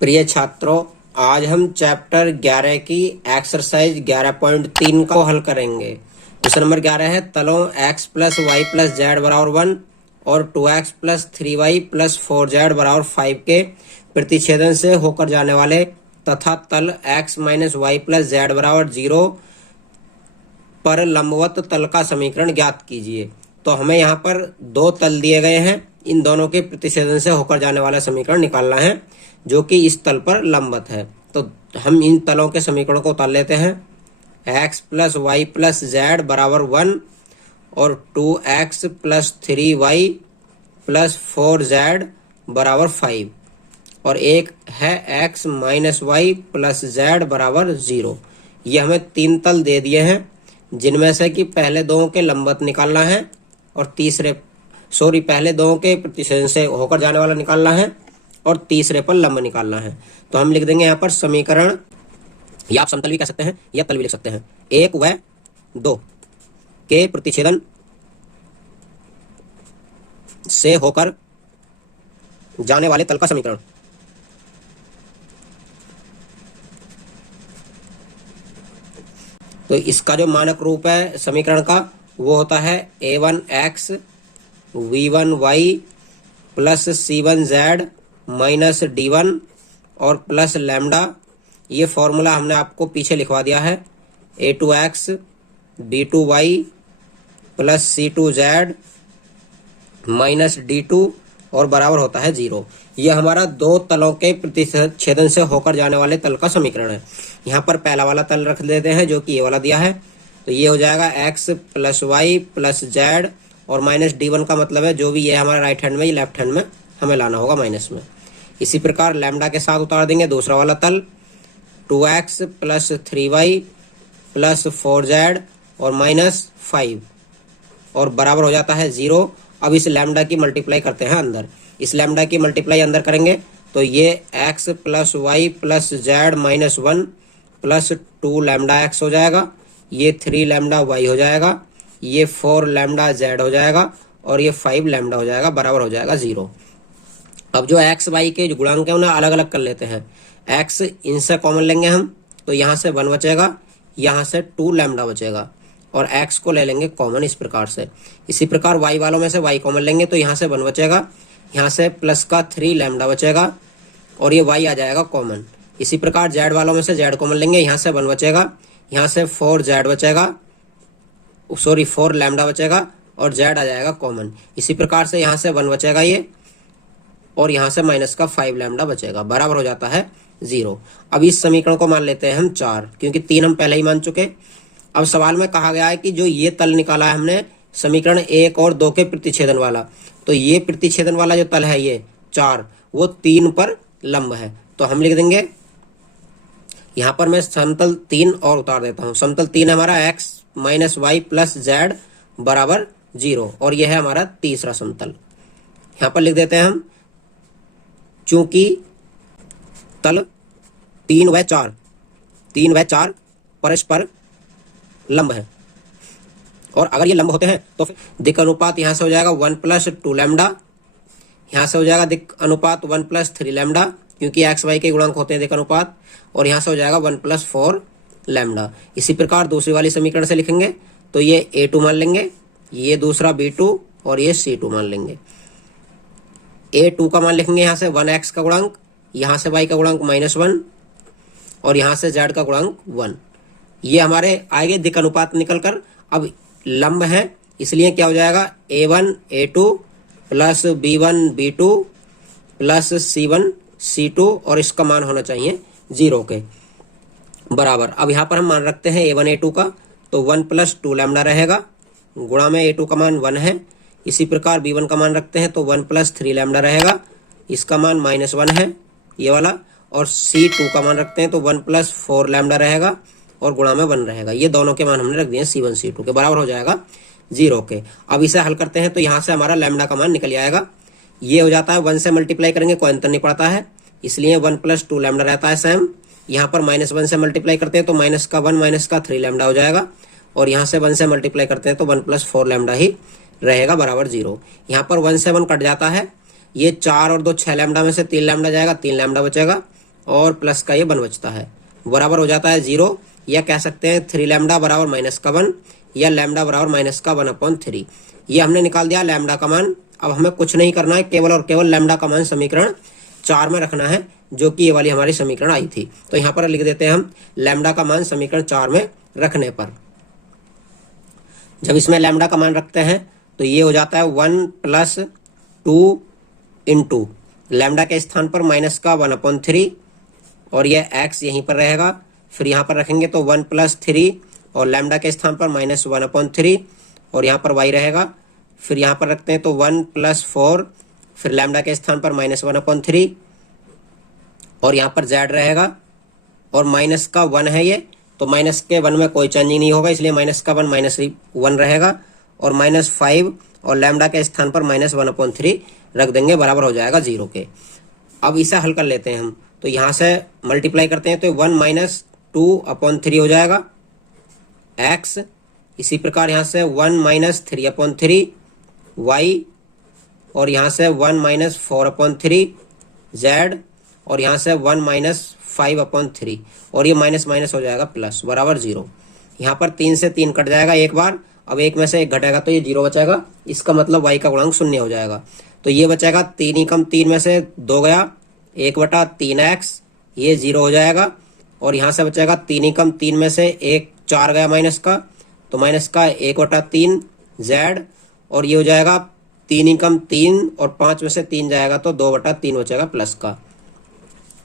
प्रिय छात्रों, आज हम चैप्टर 11 की एक्सरसाइज 11.3 को हल करेंगे। क्वेश्चन नंबर 11 है तलों x plus y plus z बराबर 1 और 2x plus 3y plus 4z बराबर 5 के प्रतिच्छेदन से होकर जाने वाले तथा तल x minus y plus z बराबर 0 पर लंबवत तल का समीकरण ज्ञात कीजिए। तो हमें यहाँ पर दो तल दिए गए हैं, इन दोनों के प्रतिच्छेदन से होकर जाने वाला समीकरण निकालना है जो कि इस तल पर लंबवत है। तो हम इन तलों के समीकरण को उतार लेते हैं। x plus y plus z बराबर 1 और 2x plus 3y plus 4z बराबर 5 और एक है x minus y plus z बराबर 0। ये हमें तीन तल दे दिए हैं जिनमें से कि पहले दो के लंबवत निकालना है और पहले दो के प्रतिच्छेदन से होकर जाने वाला निकालना है और तीसरे पर लंब निकालना है। तो हम लिख देंगे यहाँ पर समीकरण, या आप समतल भी कह सकते हैं या तल भी लिख सकते हैं, 1 व 2 के प्रतिच्छेदन से होकर जाने वाले तल का समीकरण। तो इसका जो मानक रूप है समीकरण का वो होता है a1x v1y plus c1z minus d1 और प्लस लैम्डा। ये फॉर्मूला हमने आपको पीछे लिखवा दिया है, a2x b2y plus c2z minus d2 और बराबर होता है 0। यह हमारा दो तलों के प्रतिच्छेदन से होकर जाने वाले तल का समीकरण है। यहाँ पर पहला वाला तल रख देते हैं जो कि ये वाला दिया है। तो ये हो जाएगा x plus y plus z और माइनस d1 का मतलब है जो भी ये हमारा राइट हैंड में, ये लेफ्ट हैंड में हमें लाना होगा माइनस में। इसी प्रकार लैम्डा के साथ उतार देंगे दूसरा वाला तल, 2x plus 3y plus 4z और माइनस 5 और बराबर हो जाता है 0। अब इस लैम्डा की मल्टीप्लाई करते हैं अंदर। इस लैम्डा की मल्टीप्लाई अंदर करेंगे तो ये x plus y plus z minus 1 plus 2 lambda x हो जाएगा, ये 3 लैम्डा y हो जाएगा, ये 4 लैम्डा z हो जाएगा और ये 5 लैम्डा हो जाएगा, बराबर हो जाएगा 0। अब जो x y के जो गुणांक है उन्हें अलग अलग कर लेते हैं। x इनसे कॉमन लेंगे हम तो यहाँ से 1 बचेगा, यहाँ से 2 लैम्डा बचेगा और x को ले लेंगे कॉमन इस प्रकार से। इसी प्रकार y वालों में से y कॉमन लेंगे तो यहाँ से 1 बचेगा, यहाँ से प्लस का 3 लैम्डा बचेगा और ये y आ जाएगा कॉमन। इसी प्रकार z वालों में से z कॉमन लेंगे, यहाँ से 1 बचेगा, यहाँ से 4z बचेगा, 4 लैम्डा बचेगा और z आ जाएगा कॉमन। इसी प्रकार से यहाँ से 1 बचेगा ये और यहाँ से माइनस का 5 लैम्डा बचेगा, बराबर हो जाता है 0। अब इस समीकरण को मान लेते हैं हम 4, क्योंकि 3 हम पहले ही मान चुके। अब सवाल में कहा गया है कि जो ये तल निकाला है हमने समीकरण 1 और 2 के प्रतिच्छेदन वाला, तो ये प्रतिच्छेदन वाला जो तल है ये 4 वो 3 पर लंब है। तो हम लिख देंगे यहाँ पर मैं समतल 3 और उतार देता हूँ। समतल 3 हमारा x minus y plus z बराबर 0 और यह है हमारा तीसरा समतल। यहाँ पर लिख देते हैं हम, चूंकि तल 3 व 4 परस्पर लंब है और अगर ये लंब होते हैं तो फिर दिक् अनुपात यहाँ से हो जाएगा 1 प्लस 2 लैम्डा, यहाँ से हो जाएगा दिक् अनुपात 1 प्लस 3 लैम्डा, क्योंकि एक्स वाई के गुणांक होते हैं दिक् अनुपात, और यहाँ से हो जाएगा 1 प्लस 4 लैम्डा। इसी प्रकार दूसरी वाली समीकरण से लिखेंगे तो ये a2 मान लेंगे, ये दूसरा b2 और ये c2 मान लेंगे। a2 का मान लिखेंगे यहाँ से 1x का गुणांक, यहाँ से y का गुणांक -1 और यहाँ से z का गुणांक 1। ये हमारे आगे दिक् अनुपात निकलकर अब लंब है, इसलिए क्या हो जाएगा a1 a2 plus b1 b2 plus c1 c2 और इसका मान होना चाहिए 0 के बराबर। अब यहाँ पर हम मान रखते हैं a1 a2 का, तो 1 प्लस 2 लैम्डा रहेगा, गुणा में a2 का मान 1 है। इसी प्रकार b1 का मान रखते हैं तो 1 प्लस 3 लैम्डा रहेगा, इसका मान -1 है ये वाला, और c2 का मान रखते हैं तो 1 प्लस 4 लैम्डा रहेगा और गुणा में 1 रहेगा। ये दोनों के मान हमने रख दिए c1 c2 के, बराबर हो जाएगा 0 के। अब इसे हल करते हैं तो यहाँ से हमारा लैम्डा का मान निकल आएगा। ये हो जाता है 1 से मल्टीप्लाई करेंगे कोई अंतर नहीं पड़ता है, इसलिए 1 प्लस 2 लैम्डा रहता है सेम। यहाँ पर -1 से मल्टीप्लाई करते हैं तो माइनस का 1 माइनस का 3 लैम्डा हो जाएगा और यहाँ से 1 से मल्टीप्लाई करते हैं तो 1 प्लस 4 लैम्डा ही रहेगा बराबर 0। यहाँ पर 1 से 1 कट जाता है, ये 4 और 2 6 लैम्डा में से 3 लैम्डा जाएगा, 3 लैम्डा बचेगा और प्लस का ये 1 बचता है, बराबर हो जाता है 0, या कह सकते हैं 3 लैम्डा बराबर माइनस का 1 या लैम्डा बराबर माइनस का 1/3। ये हमने निकाल दिया लैम्डा का मान। अब हमें कुछ नहीं करना है, केवल और केवल लैम्डा का मान समीकरण 4 में रखना है, जो कि ये वाली हमारी समीकरण आई थी। तो यहाँ पर लिख देते हैं हम लैम्डा का मान समीकरण 4 में रखने पर। जब इसमें लैम्डा का मान रखते हैं तो ये हो जाता है 1 + 2 इंटू लैम्डा के स्थान पर माइनस का 1/3 और ये x यहीं पर रहेगा। फिर यहाँ पर रखेंगे तो 1 + 3 और लैम्डा के स्थान पर माइनस 1/3 और यहाँ पर y रहेगा। फिर यहाँ पर रखते हैं तो 1 + 4, फिर लैम्डा के स्थान पर माइनस 1/3 और यहाँ पर z रहेगा और माइनस का 1 है ये, तो माइनस के 1 में कोई चेंजिंग नहीं होगा, इसलिए माइनस का 1 -1 रहेगा और -5 और लैम्डा के स्थान पर -1/3 रख देंगे, बराबर हो जाएगा 0 के। अब इसे हल कर लेते हैं हम, तो यहाँ से मल्टीप्लाई करते हैं तो 1 - 2/3 हो जाएगा x। इसी प्रकार यहाँ से 1 - 3/3 y और यहाँ से 1 - 4/3 z और यहाँ से 1 - 5/3 और ये माइनस माइनस हो जाएगा प्लस, बराबर 0। यहाँ पर 3 से 3 कट जाएगा एक बार, अब एक में से एक घटेगा तो ये 0 बचेगा, इसका मतलब y का गुणांक 0 हो जाएगा। तो ये बचेगा 3 ही कम 3 में से 2 गया, 1/3x, ये 0 हो जाएगा। और यहाँ से बचेगा 3 ही कम 3 में से 1 4 गया माइनस का, तो माइनस का 1/3 z और ये हो जाएगा 3 ही कम 3 और 5 में से 3 जाएगा तो 2/3 बचेगा प्लस का,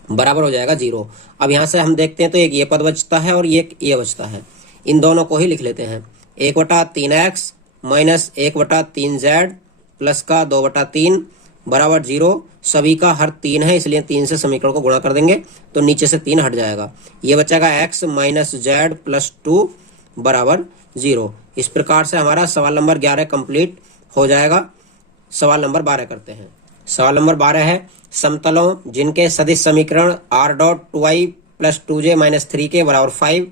बराबर हो जाएगा 0। अब यहाँ से हम देखते हैं तो एक ये पद बचता है और एक ये बचता है, इन दोनों को ही लिख लेते हैं। 1/3x माइनस 1/3z प्लस का 2/3 बराबर 0। सभी का हर 3 है, इसलिए 3 से समीकरण को गुणा कर देंगे तो नीचे से 3 हट जाएगा, ये बचेगा x - z + 2 बराबर 0। इस प्रकार से हमारा सवाल नंबर 11 कंप्लीट हो जाएगा। सवाल नंबर 12 करते हैं। सवाल नंबर 12 है, समतलों जिनके सदिश समीकरण r.2i + 2j - 3k बराबर 5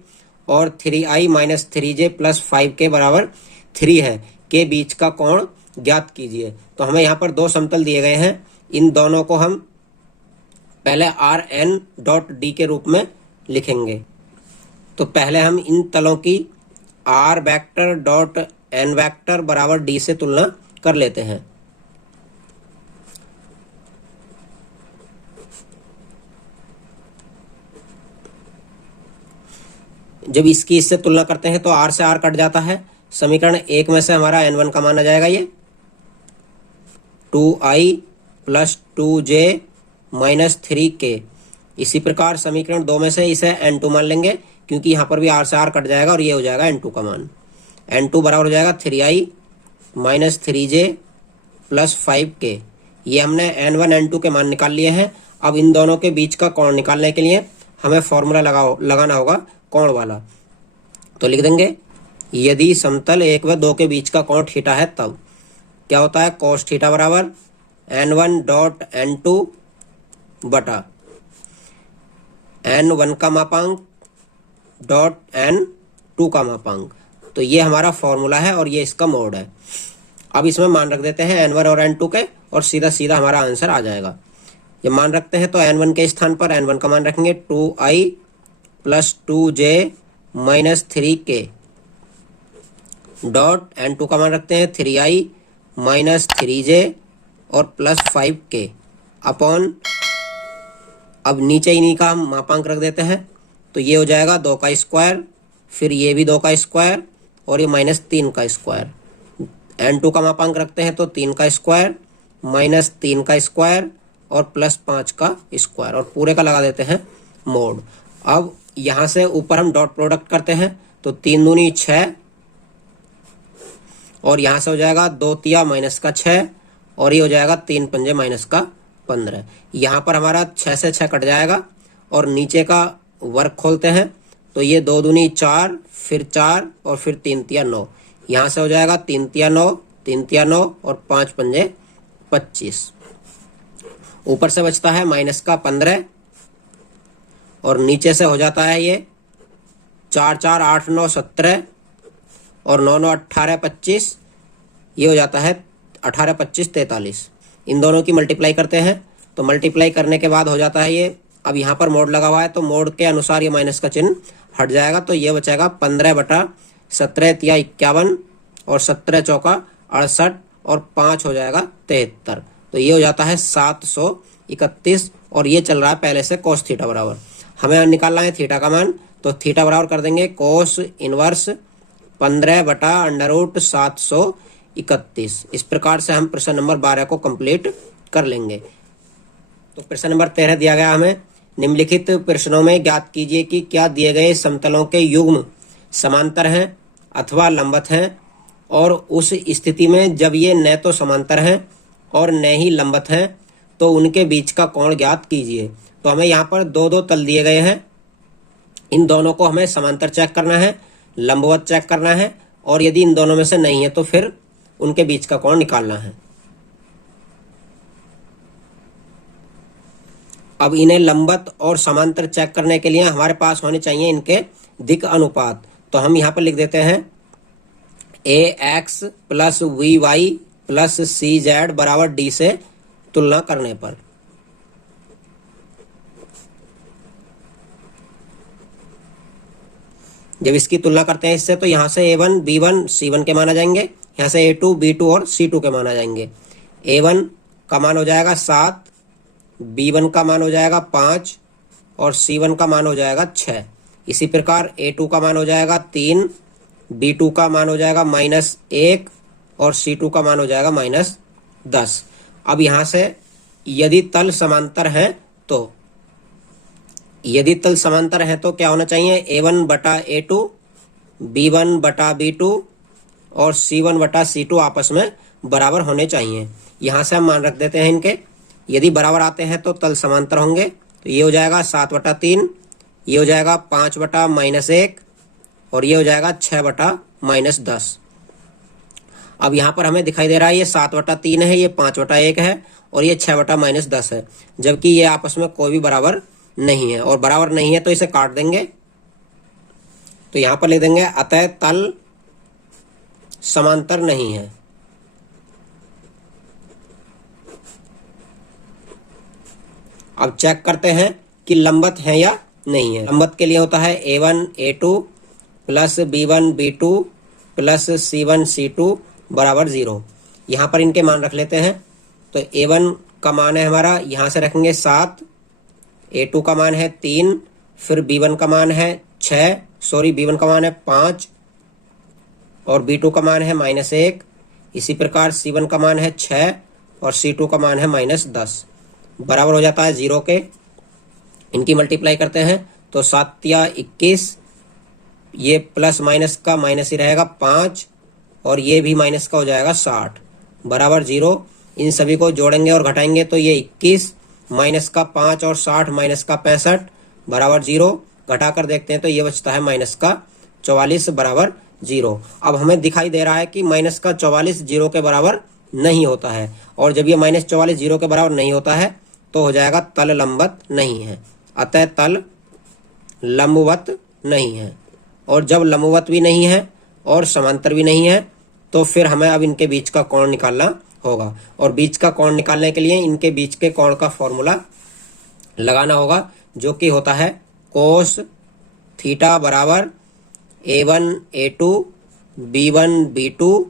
और 3i - 3j + 5k बराबर 3 है के बीच का कोण ज्ञात कीजिए। तो हमें यहाँ पर 2 समतल दिए गए हैं, इन दोनों को हम पहले Rn.d के रूप में लिखेंगे। तो पहले हम इन तलों की r vector dot n vector बराबर d से तुलना कर लेते हैं। जब इसकी इससे तुलना करते हैं तो r से r कट जाता है, समीकरण 1 में से हमारा n1 का मान आ जाएगा ये 2i + 2j - 3k। इसी प्रकार समीकरण 2 में से इसे n2 मान लेंगे, क्योंकि यहाँ पर भी r से r कट जाएगा और ये हो जाएगा n2 का मान। n2 बराबर हो जाएगा 3i - 3j + 5k। ये हमने n1 n2 के मान निकाल लिए हैं। अब इन दोनों के बीच का कोण निकालने के लिए हमें फॉर्मूला लगाना होगा कोण वाला। तो लिख देंगे, यदि समतल 1 व 2 के बीच का कोण थीटा है तब क्या होता है, cos थीटा बराबर n1.n2 बटा n1 का मापांक डॉट n2 का मापांक। तो ये हमारा फॉर्मूला है और ये इसका मोड है। अब इसमें मान रख देते हैं n1 और n2 के और सीधा सीधा हमारा आंसर आ जाएगा। जब मान रखते हैं तो n1 के स्थान पर n1 का मान रखेंगे 2i + 2j - 3k dot n2 का मान रखते हैं 3i - 3j और +5k अपॉन, अब नीचे इन्हीं का हम मापांक रख देते हैं तो ये हो जाएगा 2 का स्क्वायर, फिर ये भी 2 का स्क्वायर और ये -3 का स्क्वायर। n2 का मापांक रखते हैं तो 3 का स्क्वायर -3 का स्क्वायर और +5 का स्क्वायर और पूरे का लगा देते हैं मोड। अब यहाँ से ऊपर हम डॉट प्रोडक्ट करते हैं तो 3 दूनी 6 और यहाँ से हो जाएगा 2 तिया -6 और ये हो जाएगा 3 पंजे -15। यहाँ पर हमारा 6 से 6 कट जाएगा और नीचे का वर्क खोलते हैं तो ये 2 दूनी 4, फिर 4 और फिर 3 तिया 9। यहाँ से हो जाएगा 3 तिया 9, 3 तिया 9 और 5 पंजे 25। ऊपर से बचता है -15 और नीचे से हो जाता है ये 4 4 8 9 17 और 9 9 18 25, ये हो जाता है 18 25 43। इन दोनों की मल्टीप्लाई करते हैं तो मल्टीप्लाई करने के बाद हो जाता है ये अब यहाँ पर मोड लगा हुआ है तो मोड के अनुसार ये माइनस का चिन्ह हट जाएगा, तो ये बचेगा 15/17 और 17 चौका 68 और 5 हो जाएगा 73। तो ये हो जाता है 731 और ये चल रहा है पहले से cos थीटा बराबर। हमें निकालना है थीटा का मान, तो थीटा बराबर कर देंगे cos इनवर्स 15/√731। इस प्रकार से हम प्रश्न नंबर 12 को कंप्लीट कर लेंगे। तो प्रश्न नंबर 13 दिया गया हमें, निम्नलिखित प्रश्नों में ज्ञात कीजिए कि क्या दिए गए समतलों के युग्म समांतर हैं अथवा लंबवत हैं, और उस स्थिति में जब ये न तो समांतर हैं और न ही लंबवत हैं तो उनके बीच का कोण ज्ञात कीजिए। तो हमें यहाँ पर दो तल दिए गए हैं, इन दोनों को हमें समांतर चेक करना है, लंबवत चेक करना है, और यदि इन दोनों में से नहीं है तो फिर उनके बीच का कोण निकालना है। अब इन्हें लंबवत और समांतर चेक करने के लिए हमारे पास होने चाहिए इनके दिक् अनुपात। तो हम यहाँ पर लिख देते हैं ax plus vy plus cz बराबर d से तुलना करने पर। जब इसकी तुलना करते हैं इससे, तो यहाँ से a1 b1 c1 के मान आ जाएंगे, यहाँ से a2 b2 और c2 के मान आ जाएंगे। a1 का मान हो जाएगा 7, b1 का मान हो जाएगा 5 और c1 का मान हो जाएगा 6। इसी प्रकार a2 का मान हो जाएगा 3, b2 का मान हो जाएगा -1 और c2 का मान हो जाएगा -10। अब यहाँ से यदि तल समांतर है तो क्या होना चाहिए, a1/a2, b1/b2 और c1/c2 आपस में बराबर होने चाहिए। यहाँ से हम मान रख देते हैं इनके, यदि बराबर आते हैं तो तल समांतर होंगे। तो ये हो जाएगा 7/3, ये हो जाएगा 5/-1 और ये हो जाएगा 6/-10। अब यहाँ पर हमें दिखाई दे रहा है ये 7/3 है, ये 5/1 है और ये 6/-10 है, जबकि ये आपस में कोई भी बराबर नहीं है, और बराबर नहीं है तो इसे काट देंगे। तो यहाँ पर लिख देंगे अतः तल समांतर नहीं है। अब चेक करते हैं कि लंबवत है या नहीं है। लंबवत के लिए होता है a1 a2 plus b1 b2 plus c1 c2 बराबर 0। यहाँ पर इनके मान रख लेते हैं। तो a1 का मान है हमारा, यहाँ से रखेंगे 7, a2 का मान है 3, फिर b1 का मान है b1 का मान है 5 और b2 का मान है -1। इसी प्रकार c1 का मान है 6 और c2 का मान है -10, बराबर हो जाता है 0 के। इनकी मल्टीप्लाई करते हैं तो 7 या 21, ये प्लस माइनस का माइनस ही रहेगा 5 और ये भी माइनस का हो जाएगा 60 बराबर 0। इन सभी को जोड़ेंगे और घटाएंगे तो ये 21 माइनस का 5 और 60 माइनस का 65 बराबर 0। घटाकर देखते हैं तो ये बचता है माइनस का 44 बराबर 0। अब हमें दिखाई दे रहा है कि माइनस का 44 0 के बराबर नहीं होता है, और जब ये -44 0 के बराबर नहीं होता है तो हो जाएगा तल लंबवत नहीं है, अतः तल लंबवत नहीं है। और जब लंबवत भी नहीं है और समांतर भी नहीं है तो फिर हमें अब इनके बीच का कोण निकालना होगा, और बीच का कोण निकालने के लिए इनके बीच के कोण का फॉर्मूला लगाना होगा, जो कि होता है कोस थीटा बराबर a1 a2 b1 b2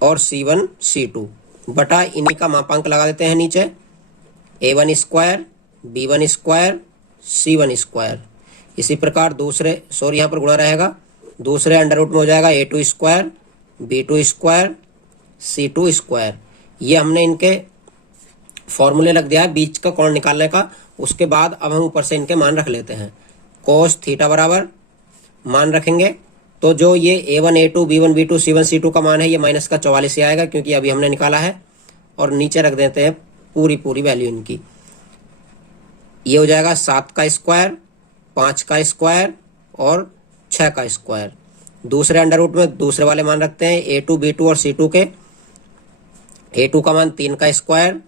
और c1 c2 बटा इन्हीं का मापांक लगा देते हैं नीचे, a1 square b1 square c1 square. इसी प्रकार दूसरे यहाँ पर गुणा रहेगा, दूसरे अंडर रूट में हो जाएगा a2 square b2 square c2 square. ये हमने इनके फॉर्मूले लग दिया है बीच का कोण निकालने का। उसके बाद अब हम ऊपर से इनके मान रख लेते हैं। कोस थीटा बराबर मान रखेंगे तो जो ये a1 a2 b1 b2 c1 c2 का मान है ये माइनस का 44 ही आएगा, क्योंकि अभी हमने निकाला है। और नीचे रख देते हैं पूरी वैल्यू इनकी। ये हो जाएगा 7 का स्क्वायर 5 का स्क्वायर और 6 का स्क्वायर। दूसरे अंडर रूट में दूसरे वाले मान रखते हैं a2 b2 और c2 के। a2 का मान 3 का स्क्वायर,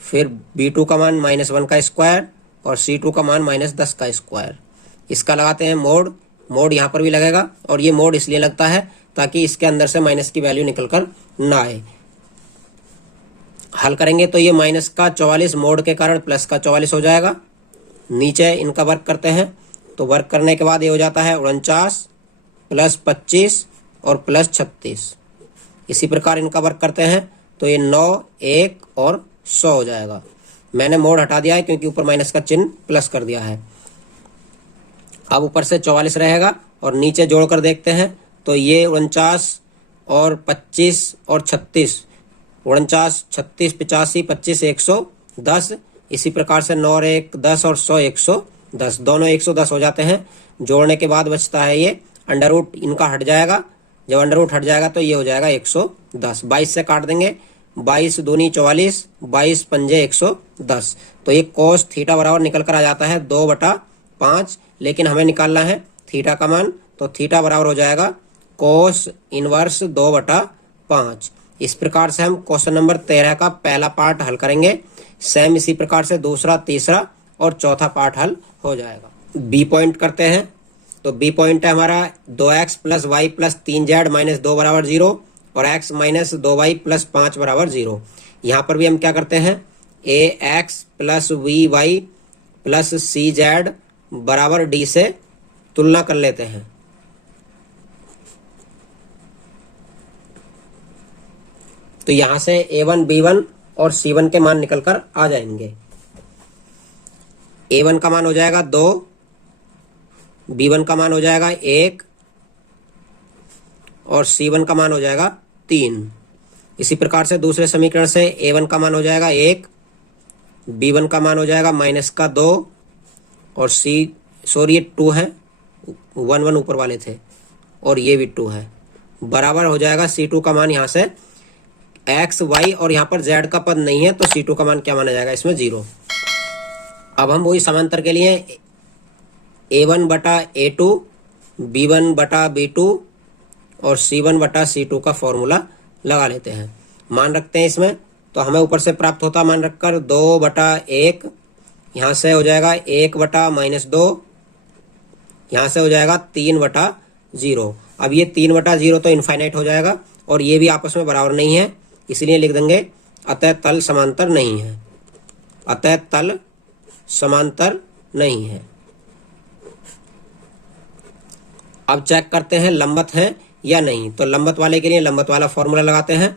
फिर b2 का मान -1 का स्क्वायर और c2 का मान -10 का स्क्वायर। इसका लगाते हैं मोड। मोड यहाँ पर भी लगेगा, और ये मोड इसलिए लगता है ताकि इसके अंदर से माइनस की वैल्यू निकल कर ना आए। हल करेंगे तो ये माइनस का 44 मोड के कारण प्लस का 44 हो जाएगा। नीचे इनका वर्क करते हैं तो वर्क करने के बाद ये हो जाता है 49 प्लस 25 और प्लस 36। इसी प्रकार इनका वर्क करते हैं तो ये 9, 1 और 100 हो जाएगा। मैंने मोड हटा दिया है क्योंकि ऊपर माइनस का चिन्ह प्लस कर दिया है। अब ऊपर से 44 रहेगा और नीचे जोड़कर देखते हैं तो ये 49 और 25 और 36, 49, 36, 85, 25, 110। इसी प्रकार से 9 और 1 10 और 100 110, दोनों 110 हो जाते हैं। जोड़ने के बाद बचता है ये अंडर रूट, इनका हट जाएगा। जब अंडर रूट हट जाएगा तो ये हो जाएगा 110। 22 से काट देंगे, 22 दूनी 44, 22 पंजे 110। तो ये कोस थीटा बराबर निकल कर आ जाता है 2/5। लेकिन हमें निकालना है थीटा का मान, तो थीटा बराबर हो जाएगा कोस इनवर्स 2/5। इस प्रकार से हम क्वेश्चन नंबर 13 का पहला पार्ट हल करेंगे। सेम इसी प्रकार से दूसरा, तीसरा और चौथा पार्ट हल हो जाएगा। बी पॉइंट करते हैं तो बी पॉइंट है हमारा 2x plus y plus 3z minus 2 बराबर 0 और x माइनस 2y प्लस 5 बराबर 0। यहाँ पर भी हम क्या करते हैं, ax plus vy plus cz बराबर d से तुलना कर लेते हैं। तो यहां से a1, b1 और c1 के मान निकलकर आ जाएंगे। a1 का मान हो जाएगा 2, b1 का मान हो जाएगा 1 और c1 का मान हो जाएगा 3। इसी प्रकार से दूसरे समीकरण से a1 का मान हो जाएगा 1, b1 का मान हो जाएगा माइनस का 2 और ये 2 है, 1 1 ऊपर वाले थे और ये भी 2 है, बराबर हो जाएगा c2 का मान यहाँ से x y और यहाँ पर z का पद नहीं है तो c2 का मान क्या माना जाएगा इसमें 0। अब हम वही समांतर के लिए a1 बटा a2, b1 बटा b2 और c1 बटा c2 का फॉर्मूला लगा लेते हैं। मान रखते हैं इसमें तो हमें ऊपर से प्राप्त होता मान रखकर 2/1, यहाँ से हो जाएगा 1/-2, यहाँ से हो जाएगा 3/0। अब ये 3/0 तो इनफाइनाइट हो जाएगा और ये भी आपस में बराबर नहीं है, इसलिए लिख देंगे अतः तल समांतर नहीं है, अतः तल समांतर नहीं है। अब चेक करते हैं लंबत है या नहीं। तो लंबत वाले के लिए लंबत वाला फॉर्मूला लगाते हैं।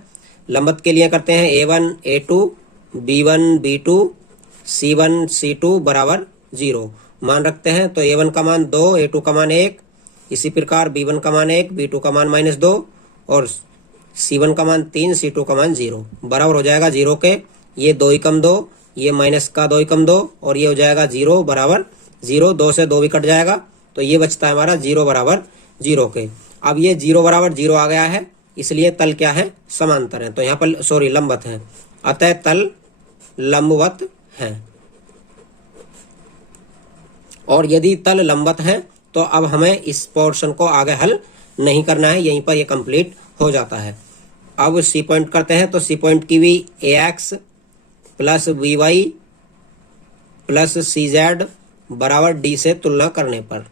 लंबत के लिए करते हैं a1 a2 b1 b2 c1 c2 बराबर 0। मान रखते हैं तो a1 का मान 2, a2 का मान 1, इसी प्रकार b1 का मान 1, b2 का मान -2 और c1 का मान 3, c2 का मान 0 बराबर हो जाएगा 0 के। ये 2 एकम 2, ये माइनस का 2 एकम 2 और ये हो जाएगा 0 बराबर 0। 2 से 2 भी कट जाएगा तो ये बचता है हमारा 0 बराबर 0 के। अब ये 0 बराबर 0 आ गया है, इसलिए तल क्या है, समांतर है। तो यहाँ पर लंबत है, अतः तल लंबवत है। और यदि तल लंबत है तो अब हमें इस पोर्शन को आगे हल नहीं करना है, यहीं पर ये कंप्लीट हो जाता है। अब सी पॉइंट करते हैं तो सी पॉइंट की भी ax plus vy plus cz बराबर d से तुलना करने पर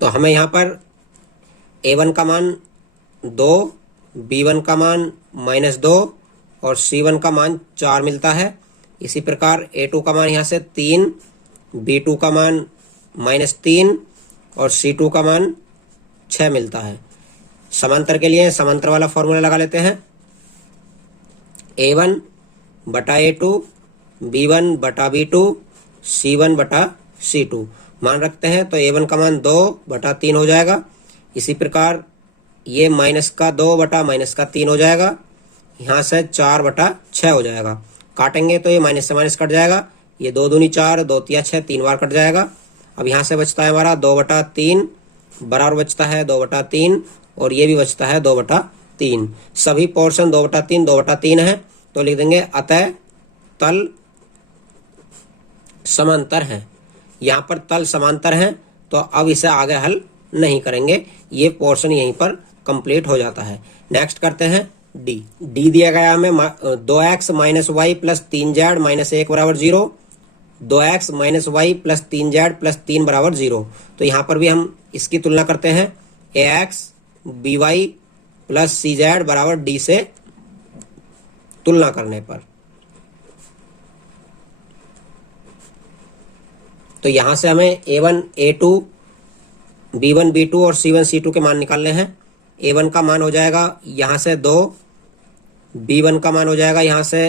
तो हमें यहाँ पर a1 का मान 2, b1 का मान -2 और c1 का मान 4 मिलता है। इसी प्रकार a2 का मान यहाँ से 3, b2 का मान -3 और c2 का मान 6 मिलता है। समांतर के लिए समांतर वाला फॉर्मूला लगा लेते हैं, a1 बटा a2 b1 बटा b2 c1 बटा c2। मान रखते हैं तो a1 का मान 2/3 हो जाएगा। इसी प्रकार ये माइनस का 2/-3 हो जाएगा, यहाँ से 4/6 हो जाएगा। काटेंगे तो ये माइनस से माइनस कट जाएगा, ये 2 दूनी 4, 2 तिया 6, 3 बार कट जाएगा। अब यहाँ से बचता है हमारा 2/3 बराबर बचता है 2/3 और ये भी बचता है 2/3। सभी पोर्शन 2/3 2/3 है तो लिख देंगे अतः तल समांतर है। यहाँ पर तल समांतर है तो अब इसे आगे हल नहीं करेंगे, ये पोर्शन यहीं पर कंप्लीट हो जाता है। नेक्स्ट करते हैं डी। डी दिया गया हमें 2x minus y plus 3z minus 1 बराबर 0, 2x minus y plus 3z plus 3 बराबर 0। तो यहाँ पर भी हम इसकी तुलना करते हैं ax by plus c z बराबर डी से तुलना करने पर। तो यहां से हमें A1 A2 B1 B2 और C1 C2 के मान निकालने हैं। A1 का मान हो जाएगा यहां से 2, B1 का मान हो जाएगा यहां से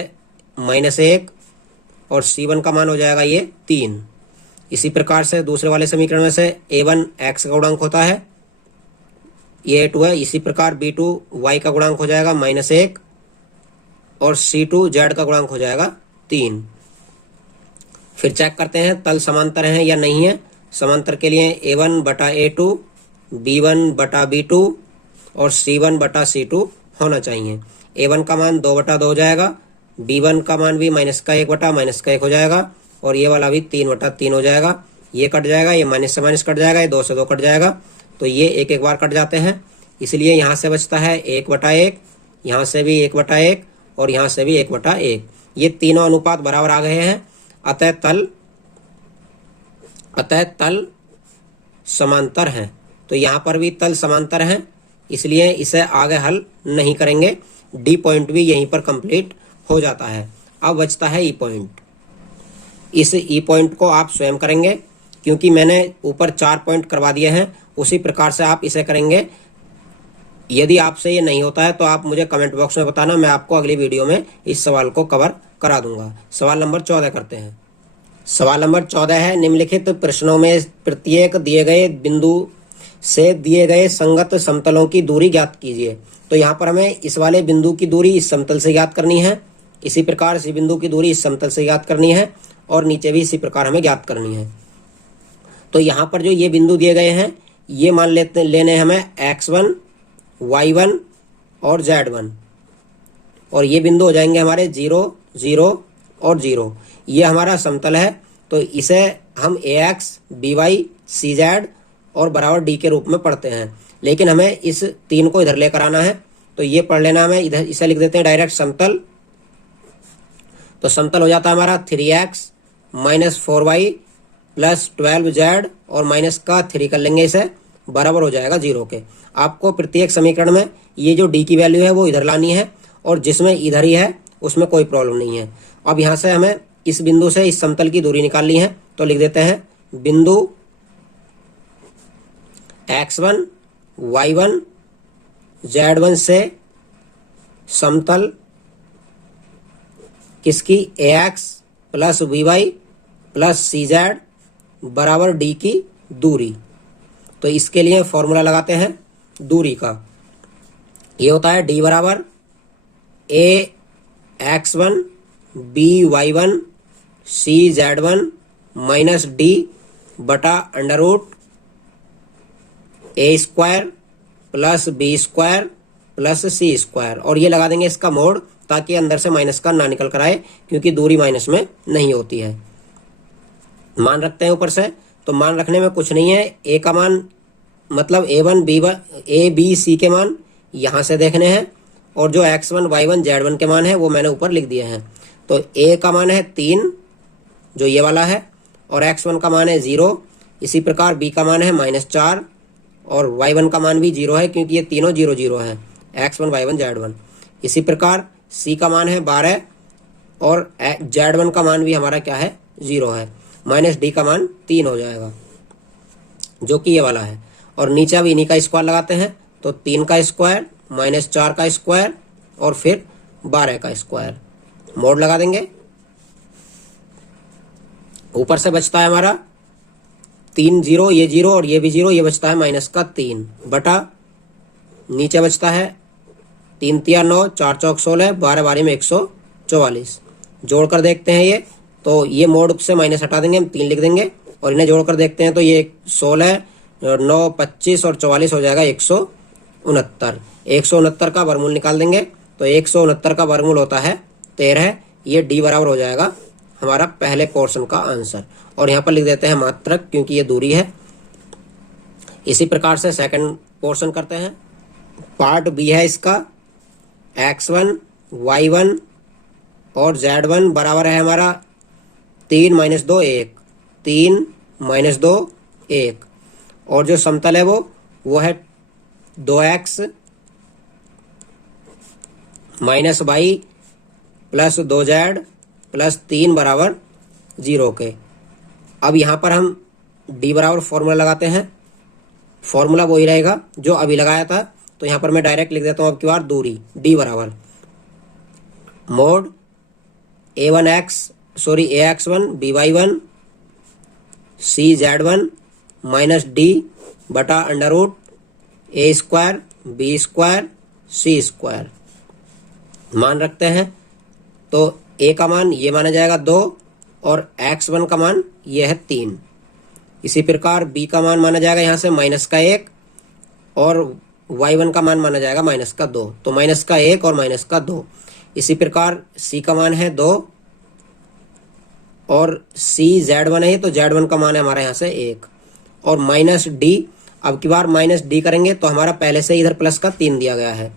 -1 और C1 का मान हो जाएगा ये 3। इसी प्रकार से दूसरे वाले समीकरण में से A1 x का गुणांक होता है, ये A2 है। इसी प्रकार B2 y का गुणांक हो जाएगा -1 और C2 z का गुणांक हो जाएगा 3। फिर चेक करते हैं तल समांतर हैं या नहीं है। समांतर के लिए A1 बटा A2, B1 बटा B2 और C1 बटा C2 होना चाहिए। A1 का मान 2 बटा 2 हो जाएगा, B1 का मान भी -1 बटा -1 हो जाएगा और ये वाला भी 3 बटा 3 हो जाएगा। ये कट जाएगा, ये माइनस से माइनस कट जाएगा, ये 2 से 2 कट जाएगा, तो ये एक एक बार कट जाते हैं। इसलिए यहाँ से बचता है 1 बटा 1, यहाँ से भी 1 बटा 1 और यहाँ से भी 1 बटा 1। ये तीनों अनुपात बराबर आ गए हैं। अतः तल समांतर हैं। तो यहाँ पर भी तल समांतर हैं, इसलिए इसे आगे हल नहीं करेंगे। डी पॉइंट भी यहीं पर कंप्लीट हो जाता है। अब बचता है ई पॉइंट। इस ई पॉइंट को आप स्वयं करेंगे, क्योंकि मैंने ऊपर 4 पॉइंट करवा दिए हैं, उसी प्रकार से आप इसे करेंगे। यदि आपसे ये नहीं होता है तो आप मुझे कमेंट बॉक्स में बताना, मैं आपको अगली वीडियो में इस सवाल को कवर करा दूंगा। सवाल नंबर 14 करते हैं। सवाल नंबर 14 है, निम्नलिखित प्रश्नों में प्रत्येक दिए गए बिंदु से दिए गए संगत समतलों की दूरी ज्ञात कीजिए। तो यहाँ पर हमें इस वाले बिंदु की दूरी इस समतल से ज्ञात करनी है, इसी प्रकार इस बिंदु की दूरी इस समतल से ज्ञात करनी है और नीचे भी इसी प्रकार हमें ज्ञात करनी है। तो यहाँ पर जो ये बिंदु दिए गए हैं, ये मान लेने हमें x1, y1 और z1, और ये बिंदु हो जाएंगे हमारे 0, 0 और 0। ये हमारा समतल है, तो इसे हम ax, by, cz और बराबर d के रूप में पढ़ते हैं। लेकिन हमें इस 3 को इधर लेकर आना है, तो ये पढ़ लेना हमें इधर, इसे लिख देते हैं डायरेक्ट समतल। तो समतल हो जाता है हमारा 3x - 4y + 12z और माइनस का 3 कर लेंगे, इसे बराबर हो जाएगा 0 के। आपको प्रत्येक समीकरण में ये जो d की वैल्यू है वो इधर लानी है, और जिसमें इधर ही है उसमें कोई प्रॉब्लम नहीं है। अब यहाँ से हमें इस बिंदु से इस समतल की दूरी निकालनी है, तो लिख देते हैं बिंदु x1, y1, z1 से समतल किसकी ax + by + cz बराबर d की दूरी। तो इसके लिए फॉर्मूला लगाते हैं दूरी का। ये होता है d बराबर ax1 by1 cz1 minus d बटा √ a² + b² + c², और ये लगा देंगे इसका मोड, ताकि अंदर से माइनस का ना निकल कर आए, क्योंकि दूरी माइनस में नहीं होती है। मान रखते हैं ऊपर से। तो मान रखने में कुछ नहीं है, a का मान मतलब a1 b1 a b c के मान यहाँ से देखने हैं, और जो x1 y1 z1 के मान है वो मैंने ऊपर लिख दिए हैं। तो a का मान है 3, जो ये वाला है, और x1 का मान है 0। इसी प्रकार b का मान है -4 और y1 का मान भी 0 है, क्योंकि ये तीनों 0, 0 है, x1 y1 z1। इसी प्रकार c का मान है 12 और z1 का मान भी हमारा क्या है, 0 है। माइनस d का मान 3 हो जाएगा, जो कि ये वाला है। और नीचे अब इन्हीं का स्क्वायर लगाते हैं, तो 3 का स्क्वायर -4 का स्क्वायर और फिर 12 का स्क्वायर, मोड लगा देंगे। ऊपर से बचता है हमारा 3 0, ये 0 और ये भी 0, ये बचता है -3 बटा, नीचे बचता है 3 × 9, 4 × 16, 12 12 में 144। जोड़कर देखते हैं ये, तो ये मोड से माइनस हटा देंगे, हम 3 लिख देंगे, और इन्हें जोड़कर देखते हैं तो ये 16, 9, 25 और 44 हो जाएगा 169। 169 का वर्गमूल निकाल देंगे, तो 169 का वर्गमूल होता है 13। ये डी बराबर हो जाएगा हमारा पहले पोर्शन का आंसर, और यहाँ पर लिख देते हैं मात्रक, क्योंकि ये दूरी है। इसी प्रकार से सेकंड पोर्शन करते हैं। पार्ट बी है इसका, x1 y1 और z1 बराबर है हमारा 3 - 2 1, 3 - 2 1, और जो समतल है वो है 2x minus y plus 2z plus 3 बराबर 0 के। अब यहाँ पर हम d बराबर फॉर्मूला लगाते हैं। फॉर्मूला वही रहेगा जो अभी लगाया था, तो यहाँ पर मैं डायरेक्ट लिख देता हूँ अब की बार दूरी d बराबर mod ax1 by1 cz1 minus d बटा under root a square b square c square मान रखते हैं। तो a का मान ये माना जाएगा 2 और x1 का मान ये है 3। इसी प्रकार b का मान माना जाएगा यहाँ से माइनस का 1 और y1 का मान माना जाएगा माइनस का 2, तो माइनस का 1 और माइनस का 2। इसी प्रकार c का मान है 2 और c z1 है, तो z1 का मान है हमारा यहाँ से 1 और माइनस d। अब की बार माइनस d करेंगे तो हमारा पहले से इधर प्लस का 3 दिया गया है,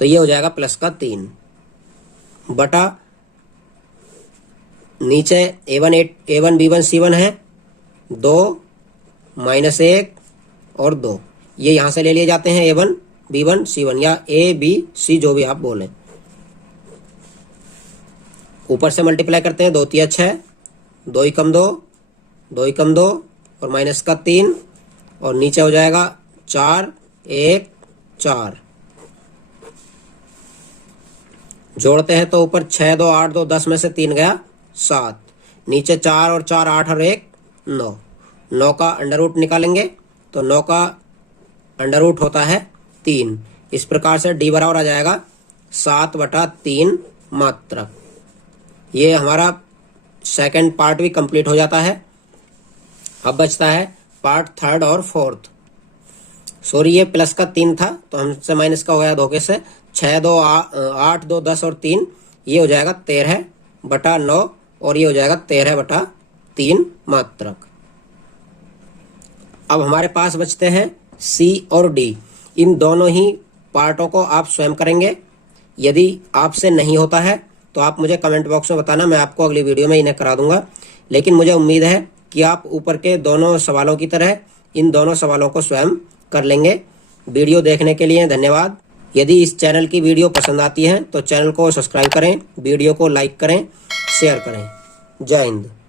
तो ये हो जाएगा प्लस का 3 बटा नीचे a1 b1 c1 है 2 माइनस 1 और 2, ये यहाँ से ले लिए जाते हैं a1 b1 c1 या a b c जो भी आप बोलें। ऊपर से मल्टीप्लाई करते हैं 2 तिया 6 2 कम 2 2 कम 2 और माइनस का 3 और नीचे हो जाएगा 4 1 4। जोड़ते हैं तो ऊपर 6 2 8 2 10 में से 3 गया 7, नीचे 4 और 4 8 और 1 9। 9 का अंडर रूट निकालेंगे तो 9 का अंडर रूट होता है 3। इस प्रकार से d बराबर आ जाएगा 7/3 मात्रक। ये हमारा सेकंड पार्ट भी कंप्लीट हो जाता है। अब बचता है पार्ट थर्ड और फोर्थ। सॉरी, ये प्लस का 3 था तो हमसे माइनस का हो गया धोखे से। 6 2 8 2 10 और 3, ये हो जाएगा 13/9 और ये हो जाएगा 13/3 मात्रक। अब हमारे पास बचते हैं C और D। इन दोनों ही पार्टों को आप स्वयं करेंगे। यदि आपसे नहीं होता है तो आप मुझे कमेंट बॉक्स में बताना, मैं आपको अगली वीडियो में इन्हें करा दूंगा। लेकिन मुझे उम्मीद है कि आप ऊपर के दोनों सवालों की तरह इन दोनों सवालों को स्वयं कर लेंगे। वीडियो देखने के लिए धन्यवाद। यदि इस चैनल की वीडियो पसंद आती है तो चैनल को सब्सक्राइब करें, वीडियो को लाइक करें, शेयर करें। जय हिंद।